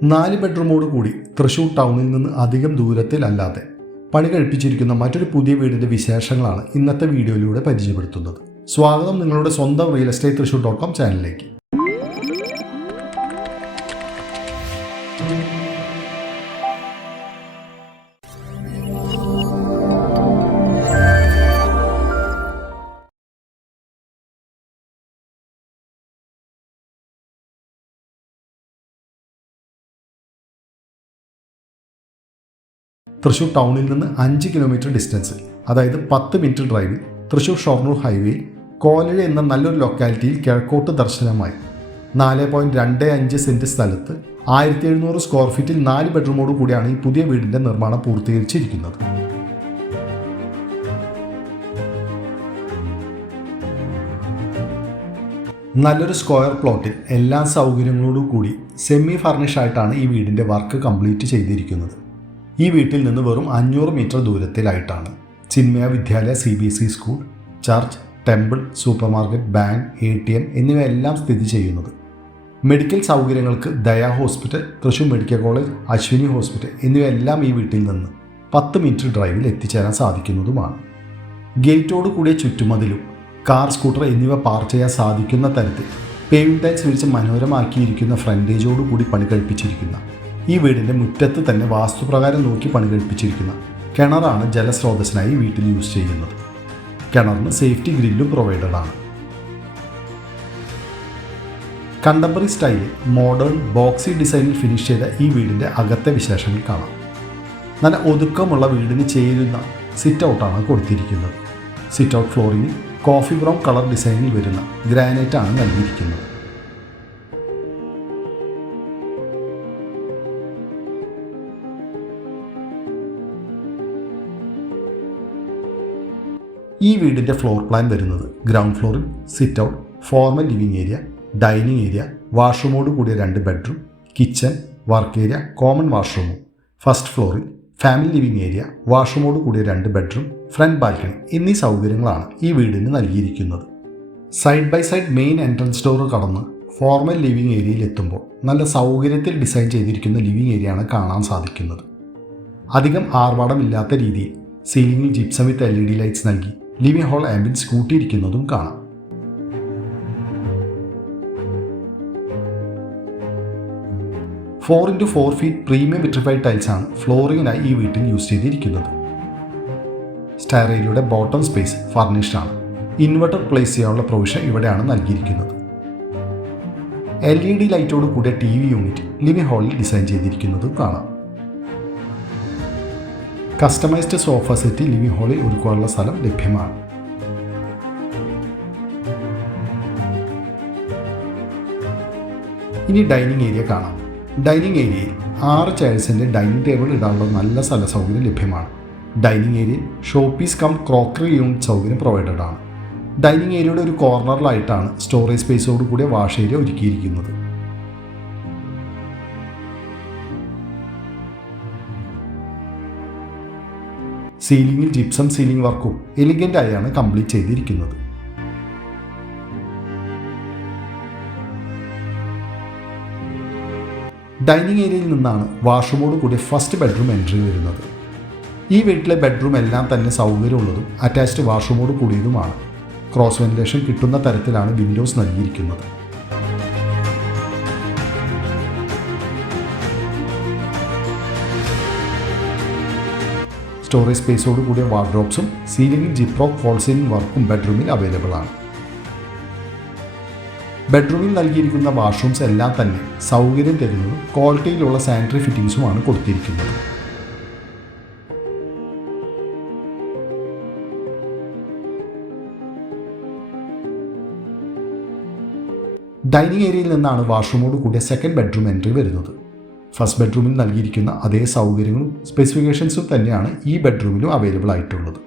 4 ബെഡ്റൂമോട് കൂടി തൃശൂർ ടൗണിൽ നിന്ന് അധികം ദൂരത്തിലല്ലാതെ പണി കഴിപ്പിച്ചിരിക്കുന്ന മറ്റൊരു പുതിയ വീടിൻ്റെ വിശേഷങ്ങളാണ് ഇന്നത്തെ വീഡിയോയിലൂടെ പരിചയപ്പെടുത്തുന്നത്. സ്വാഗതം നിങ്ങളുടെ സ്വന്തം റിയൽ എസ്റ്റേറ്റ് തൃശൂർ.com ചാനലിലേക്ക്. തൃശൂർ ടൗണിൽ നിന്ന് 5 കിലോമീറ്റർ ഡിസ്റ്റൻസിൽ, അതായത് 10 മിനിറ്റ് ഡ്രൈവിൽ തൃശൂർ ഷൊർണൂർ ഹൈവേയിൽ കോലഴി എന്ന നല്ലൊരു ലൊക്കാലിറ്റിയിൽ കിഴക്കോട്ട് ദർശനമായി 4.25 സെൻറ്റ് സ്ഥലത്ത് 1700 സ്ക്വയർ ഫീറ്റിൽ 4 ബെഡ്റൂമോട് കൂടിയാണ് ഈ പുതിയ വീടിൻ്റെ നിർമ്മാണം പൂർത്തീകരിച്ചിരിക്കുന്നത്. നല്ലൊരു സ്ക്വയർ പ്ലോട്ടിൽ എല്ലാ സൗകര്യങ്ങളോടും കൂടി സെമി ഫർണിഷ് ആയിട്ടാണ് ഈ വീടിൻ്റെ വർക്ക് കംപ്ലീറ്റ് ചെയ്തിരിക്കുന്നത്. ഈ വീട്ടിൽ നിന്ന് വെറും 500 മീറ്റർ ദൂരത്തിലായിട്ടാണ് ചിന്മയ വിദ്യാലയ CBSE school, church, temple, super market, bank, ATM എന്നിവയെല്ലാം സ്ഥിതി ചെയ്യുന്നത്. മെഡിക്കൽ സൗകര്യങ്ങൾക്ക് ദയ hospital, Thrissur medical college, Ashwini hospital എന്നിവയെല്ലാം ഈ വീട്ടിൽ നിന്ന് 10 മിനിറ്റ് ഡ്രൈവിൽ എത്തിച്ചേരാൻ സാധിക്കുന്നതുമാണ്. ഗേറ്റോട് കൂടിയ ചുറ്റുമതിലും കാർ, സ്കൂട്ടർ എന്നിവ പാർക്ക് ചെയ്യാൻ സാധിക്കുന്ന തരത്തിൽ പേവിംഗ് ടൈൽസ് വിരിച്ച് മനോഹരമാക്കിയിരിക്കുന്ന ഫ്രണ്ടേജോട് കൂടി പണി കഴിപ്പിച്ചിരിക്കുന്ന ഈ വീടിൻ്റെ മുറ്റത്ത് തന്നെ വാസ്തുപ്രകാരം നോക്കി പണി കഴിപ്പിച്ചിരിക്കുന്ന കിണറാണ് ജലസ്രോതസ്സിനായി വീട്ടിൽ യൂസ് ചെയ്യുന്നത്. കിണറിന് സേഫ്റ്റി ഗ്രില്ലും പ്രൊവൈഡഡ് ആണ്. കണ്ടംപററി സ്റ്റൈലിൽ മോഡേൺ ബോക്സി ഡിസൈനിൽ ഫിനിഷ് ചെയ്ത ഈ വീടിൻ്റെ അകത്തെ വിശേഷങ്ങൾ കാണാം. നല്ല ഒതുക്കമുള്ള വീടിന് ചേരുന്ന സിറ്റ് ഔട്ടാണ് കൊടുത്തിരിക്കുന്നത്. സിറ്റ് ഔട്ട് ഫ്ലോറിങ്ങിൽ കോഫി ബ്രൗൺ കളർ ഡിസൈനിൽ വരുന്ന ഗ്രാനൈറ്റ് ആണ് നൽകിയിരിക്കുന്നത്. ഈ വീടിൻ്റെ ഫ്ലോർ പ്ലാൻ വരുന്നത് ഗ്രൗണ്ട് ഫ്ലോറിൽ sit out, formal living area, dining area, വാഷ്റൂമോട് കൂടിയ 2 bedroom, kitchen, work area, common വാഷ്റൂമും, ഫസ്റ്റ് ഫ്ലോറിൽ ഫാമിലി ലിവിംഗ് ഏരിയ, വാഷ്റൂമോട് കൂടിയ 2 ബെഡ്റൂം, ഫ്രണ്ട് ബാൽക്കണി എന്നീ സൗകര്യങ്ങളാണ് ഈ വീടിന് നൽകിയിരിക്കുന്നത്. Side by side main entrance door കടന്ന് ഫോർമൽ ലിവിംഗ് ഏരിയയിൽ എത്തുമ്പോൾ നല്ല സൗകര്യത്തിൽ ഡിസൈൻ ചെയ്തിരിക്കുന്ന ലിവിംഗ് ഏരിയയാണ് കാണാൻ സാധിക്കുന്നത്. അധികം ആർഭാടമില്ലാത്ത രീതിയിൽ സീലിംഗിൽ ജിപ്സം വിത്ത് LED ലൈറ്റ്സ് നൽകി ലിവിംഗ് ഹാൾ ആംബിയൻസ് കൂട്ടിയിരിക്കുന്നതും കാണാം. Four into 4 feet premium vitrified ടൈൽസാണ് ഫ്ലോറിങ്ങിനായി ഈ വീട്ടിൽ യൂസ് ചെയ്തിരിക്കുന്നത്. സ്റ്റെയർ ഏരിയയുടെ ബോട്ടം സ്പേസ് ഫർണിഷ്ഡ് ആണ്. ഇൻവെർട്ടർ പ്ലേസ് ചെയ്യാനുള്ള പ്രൊവിഷൻ ഇവിടെയാണ് നൽകിയിരിക്കുന്നത്. LED ലൈറ്റോട് കൂടിയ TV യൂണിറ്റ് ലിവിംഗ് ഹാളിൽ ഡിസൈൻ ചെയ്തിരിക്കുന്നതും കാണാം. കസ്റ്റമൈസ്ഡ് സോഫ സെറ്റ് ലിവിംഗ് ഹാളിൽ ഒരുക്കാനുള്ള സ്ഥലം ലഭ്യമാണ്. ഇനി ഡൈനിങ് ഏരിയ കാണാം. ഡൈനിങ് ഏരിയയിൽ 6 ചെയർസിൻ്റെ ഡൈനിങ് ടേബിൾ ഇടാനുള്ള നല്ല സ്ഥല സൗകര്യം ലഭ്യമാണ്. ഡൈനിങ് ഏരിയയിൽ ഷോപ്പീസ് കം ക്രോക്കറി യൂണിറ്റ് സൗകര്യം പ്രൊവൈഡഡ് ആണ്. ഡൈനിങ് ഏരിയയുടെ ഒരു കോർണറിലായിട്ടാണ് സ്റ്റോറേജ് സ്പേസോട് കൂടിയ വാഷ് ഏരിയ ഒരുക്കിയിരിക്കുന്നത്. സീലിംഗിൽ ജിപ്സം സീലിംഗ് വർക്കും എലിഗൻ്റ് ആയാണ് കംപ്ലീറ്റ് ചെയ്തിരിക്കുന്നത്. ഡൈനിങ് ഏരിയയിൽ നിന്നാണ് വാഷ്റൂമോട് കൂടിയ ഫസ്റ്റ് ബെഡ്റൂം എൻട്രി വരുന്നത്. ഈ വീട്ടിലെ ബെഡ്റൂം എല്ലാം തന്നെ സൗകര്യമുള്ളതും അറ്റാച്ച്ഡ് വാഷ്റൂമോട് കൂടിയതുമാണ്. ക്രോസ് വെന്റിലേഷൻ കിട്ടുന്ന തരത്തിലാണ് വിൻഡോസ് നൽകിയിരിക്കുന്നത്. സ്റ്റോറേജ് സ്പേസോട് കൂടിയ വാർഡ്രോബ്സും സീലിംഗിൽ ജിപ്രോക്ക് ഫോൾ സീലിംഗ് വർക്കും ബെഡ്റൂമിൽ അവൈലബിൾ ആണ്. ബെഡ്റൂമിൽ നൽകിയിരിക്കുന്ന വാഷ്റൂംസ് എല്ലാം തന്നെ സൗകര്യം തരുന്നതും ക്വാളിറ്റിയിലുള്ള സാനിറ്ററി ഫിറ്റിംഗ്സുമാണ് കൊടുത്തിരിക്കുന്നത്. ഡൈനിങ് ഏരിയയിൽ നിന്നാണ് വാഷ്റൂമോട് കൂടിയ സെക്കൻഡ് ബെഡ്റൂം എൻട്രി വരുന്നത്. ഫസ്റ്റ് ബെഡ്റൂമിൽ നൽകിയിരിക്കുന്ന അതേ സൗകര്യങ്ങളും സ്പെസിഫിക്കേഷൻസും തന്നെയാണ് ഈ ബെഡ്റൂമിലും അവൈലബിൾ ആയിട്ടുള്ളത്.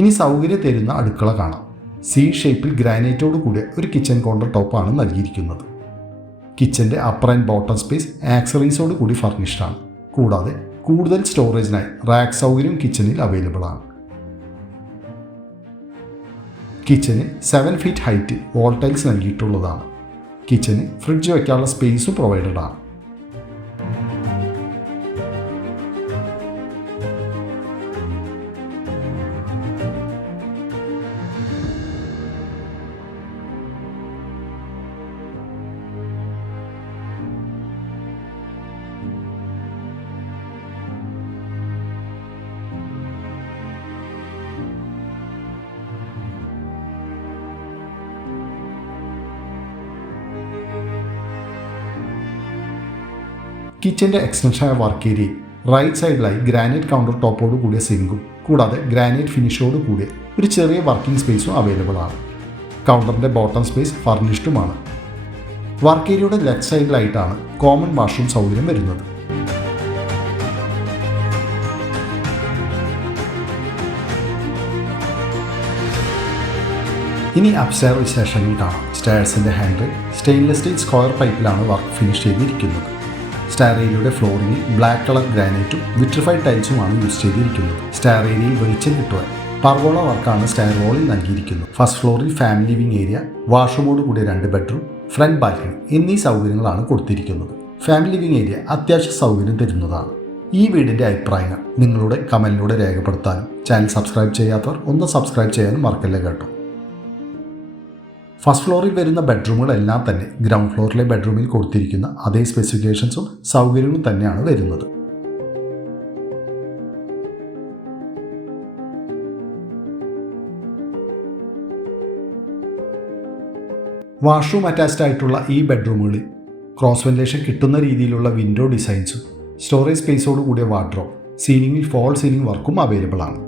ഇനി സൗകര്യം തരുന്ന അടുക്കള കാണാം. സി ഷേപ്പിൽ ഗ്രാനൈറ്റോട് കൂടിയ ഒരു കിച്ചൺ കൗണ്ടർ ടോപ്പാണ് നൽകിയിരിക്കുന്നത്. കിച്ചൻ്റെ അപ്പർ ആൻഡ് ബോട്ടം സ്പേസ് ആക്സറീസോട് കൂടി ഫർണിഷ്ഡാണ്. കൂടാതെ കൂടുതൽ സ്റ്റോറേജിനായി റാക്ക് സൗകര്യം കിച്ചണിൽ അവൈലബിൾ ആണ്. കിച്ചന് 7 ഫീറ്റ് ഹൈറ്റ് വോൾ ടൈൽസ് നൽകിയിട്ടുള്ളതാണ്. കിച്ചന് ഫ്രിഡ്ജ് വയ്ക്കാനുള്ള സ്പേസും പ്രൊവൈഡഡ് ആണ്. കിച്ചൻ്റെ എക്സ്റ്റൻഷനായ വർക്ക് ഏരിയയിൽ റൈറ്റ് സൈഡിലായി ഗ്രാനൈറ്റ് കൗണ്ടർ ടോപ്പോട് കൂടിയ സിങ്കും കൂടാതെ ഗ്രാനൈറ്റ് ഫിനിഷോട് കൂടിയ ഒരു ചെറിയ വർക്കിംഗ് സ്പേസും അവൈലബിൾ ആണ്. കൗണ്ടറിൻ്റെ ബോട്ടം സ്പേസ് ഫർണിഷ്ഡുമാണ്. വർക്ക് ഏരിയയുടെ ലെഫ്റ്റ് സൈഡിലായിട്ടാണ് കോമൺ വാഷ്റൂം സൗകര്യം വരുന്നത്. ഇനി അപ്സ്റ്റെയർ വിശേഷങ്ങൾ കാണാം. സ്റ്റെയർസിൻ്റെ ഹാൻഡിൽ സ്റ്റെയിൻലെസ് സ്റ്റീൽ സ്ക്വയർ പൈപ്പിലാണ് വർക്ക് ഫിനിഷ് ചെയ്തിരിക്കുന്നത്. സ്റ്റെയർ ഏരിയയുടെ ഫ്ലോറിങ്ങിൽ ബ്ലാക്ക് കളർ ഗ്രാനൈറ്റും വിട്രിഫൈഡ് ടൈൽസുമാണ് യൂസ് ചെയ്തിരിക്കുന്നത്. സ്റ്റെയർ ഏരിയയിൽ വെളിച്ചം കിട്ടുവാൻ പർഗോള വർക്കാണ് സ്റ്റെയർ വോളിൽ നൽകിയിരിക്കുന്നത്. ഫസ്റ്റ് ഫ്ലോറിൽ ഫാമിലി ലിവിംഗ് ഏരിയ, വാഷ്റൂമോട് കൂടിയ 2 ബെഡ്റൂം, ഫ്രണ്ട് ബാൽക്കണി എന്നീ സൗകര്യങ്ങളാണ് കൊടുത്തിരിക്കുന്നത്. ഫാമിലി ലിവിംഗ് ഏരിയ അത്യാവശ്യ സൗകര്യം തരുന്നതാണ്. ഈ വീടിൻ്റെ അഭിപ്രായങ്ങൾ നിങ്ങളുടെ കമൻറ്റിലൂടെ രേഖപ്പെടുത്താനും ചാനൽ സബ്സ്ക്രൈബ് ചെയ്യാത്തവർ ഒന്ന് സബ്സ്ക്രൈബ് ചെയ്യാനും മറക്കല്ലേ കേട്ടോ. ഫസ്റ്റ് ഫ്ലോറിൽ വരുന്ന ബെഡ്റൂമുകളെല്ലാം തന്നെ ഗ്രൗണ്ട് ഫ്ലോറിലെ ബെഡ്റൂമിൽ കൊടുത്തിരിക്കുന്ന അതേ സ്പെസിഫിക്കേഷൻസും സൗകര്യവും തന്നെയാണ് വരുന്നത്. വാഷ്റൂം അറ്റാച്ച്ഡ് ആയിട്ടുള്ള ഈ ബെഡ്റൂമുകളിൽ ക്രോസ് വെന്റിലേഷൻ കിട്ടുന്ന രീതിയിലുള്ള വിൻഡോ ഡിസൈൻസും സ്റ്റോറേജ് സ്പേസോട് കൂടിയ വാർഡ്രോബ്, സീലിംഗിൽ ഫോൾ സീലിംഗ് വർക്കും അവൈലബിൾ ആണ്.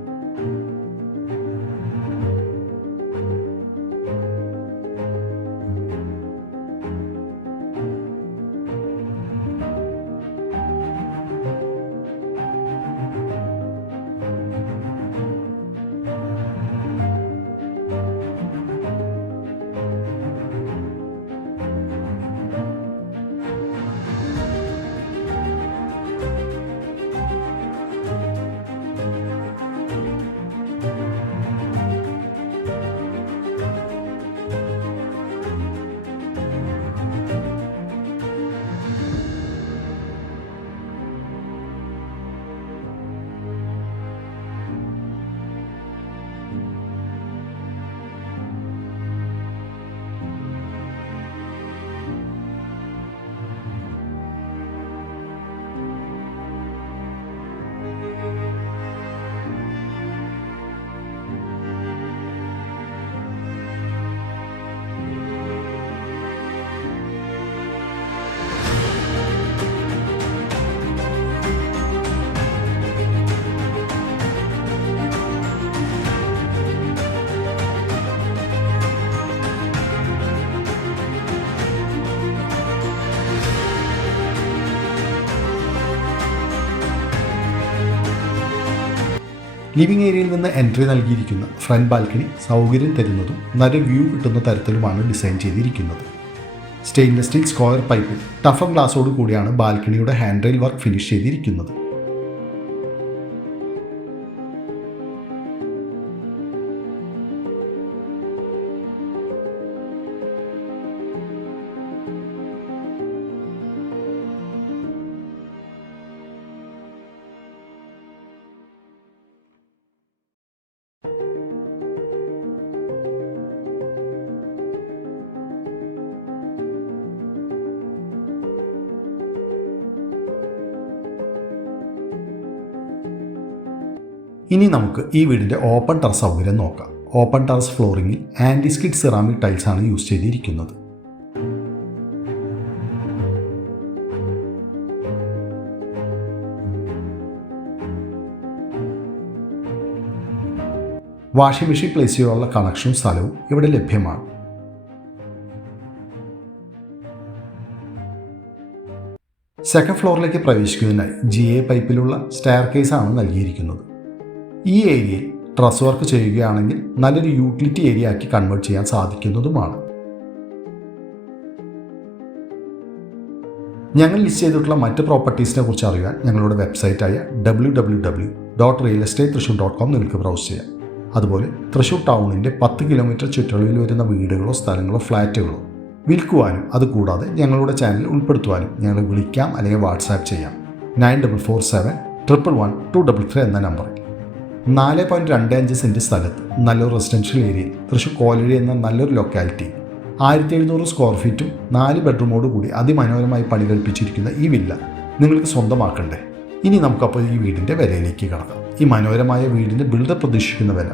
ലിവിംഗ് ഏരിയയിൽ നിന്ന് എൻട്രി നൽകിയിരിക്കുന്ന ഫ്രണ്ട് ബാൽക്കണി സൗകര്യം തരുന്നതും നല്ല വ്യൂ കിട്ടുന്ന തരത്തിലുമാണ് ഡിസൈൻ ചെയ്തിരിക്കുന്നത്. സ്റ്റെയിൻലെസ് സ്റ്റീൽ സ്ക്വയർ പൈപ്പിൽ ടഫർ ഗ്ലാസോട് കൂടിയാണ് ബാൽക്കണിയുടെ ഹാൻഡ് റെയിൽ വർക്ക് ഫിനിഷ് ചെയ്തിരിക്കുന്നത്. ഇനി നമുക്ക് ഈ വീടിൻ്റെ ഓപ്പൺ ടെറസ് സൗകര്യം നോക്കാം. ഓപ്പൺ ടെറസ് ഫ്ലോറിങ്ങിൽ ആൻറ്റി സ്കിഡ് സിറാമിക് ടൈൽസാണ് യൂസ് ചെയ്തിരിക്കുന്നത്. വാഷിംഗ് മെഷീൻ പ്ലേസ് ചെയ്യാനുള്ള കണക്ഷനും സ്ഥലവും ഇവിടെ ലഭ്യമാണ്. സെക്കൻഡ് ഫ്ലോറിലേക്ക് പ്രവേശിക്കുന്നതിനായി GA പൈപ്പിലുള്ള സ്റ്റെയർ കേസാണ് നൽകിയിരിക്കുന്നത്. ഈ ഏരിയയിൽ ട്രസ് വർക്ക് ചെയ്യുകയാണെങ്കിൽ നല്ലൊരു യൂട്ടിലിറ്റി ഏരിയ ആക്കി കൺവേർട്ട് ചെയ്യാൻ സാധിക്കുന്നതുമാണ്. ഞങ്ങൾ ലിസ്റ്റ് ചെയ്തിട്ടുള്ള മറ്റ് പ്രോപ്പർട്ടീസിനെ കുറിച്ച് അറിയാൻ ഞങ്ങളുടെ വെബ്സൈറ്റായ www.realestatethrissur.com നിങ്ങൾക്ക് ബ്രൗസ് ചെയ്യാം. അതുപോലെ തൃശ്ശൂർ ടൗണിൻ്റെ 10 കിലോമീറ്റർ ചുറ്റളവിൽ വരുന്ന വീടുകളോ സ്ഥലങ്ങളോ ഫ്ലാറ്റുകളോ വിൽക്കുവാനും അതുകൂടാതെ ഞങ്ങളുടെ ചാനലിൽ ഉൾപ്പെടുത്തുവാനും ഞങ്ങളെ വിളിക്കാം അല്ലെങ്കിൽ വാട്സാപ്പ് ചെയ്യാം 9447111233 എന്ന നമ്പറിൽ. 4.25 സെൻറ്റ് സ്ഥലത്ത് നല്ലൊരു റെസിഡൻഷ്യൽ ഏരിയയിൽ തൃശ്ശൂർ കോലഴി എന്ന നല്ലൊരു ലൊക്കാലിറ്റി 1700 സ്ക്വയർ ഫീറ്റും 4 ബെഡ്റൂമോട് കൂടി അതിമനോഹരമായി പണി കഴിപ്പിച്ചിരിക്കുന്ന ഈ വില്ല നിങ്ങൾക്ക് സ്വന്തമാക്കണ്ടേ? ഇനി നമുക്കപ്പോൾ ഈ വീടിൻ്റെ വിലയിലേക്ക് കടക്കാം. ഈ മനോഹരമായ വീടിൻ്റെ ബിൽഡർ പ്രതീക്ഷിക്കുന്ന വില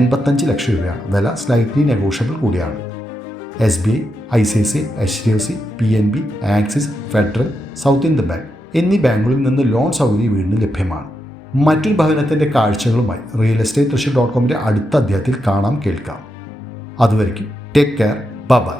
85 ലക്ഷം രൂപയാണ്. വില സ്ലൈറ്റ്ലി നെഗോഷ്യബിൾ കൂടിയാണ്. SBI, ICICI, HDFC, PNB, axis, federal, south Indian bank എന്നീ ബാങ്കുകളിൽ നിന്ന് ലോൺ സൗകര്യം വീടിന് ലഭ്യമാണ്. മറ്റൊരു ഭവനത്തിൻ്റെ കാഴ്ചകളുമായി realestatethrissur.com അടുത്ത അധ്യായത്തിൽ കാണാം കേൾക്കാം. അതുവരെയ്ക്കും ടേക്ക് കെയർ, ബൈ.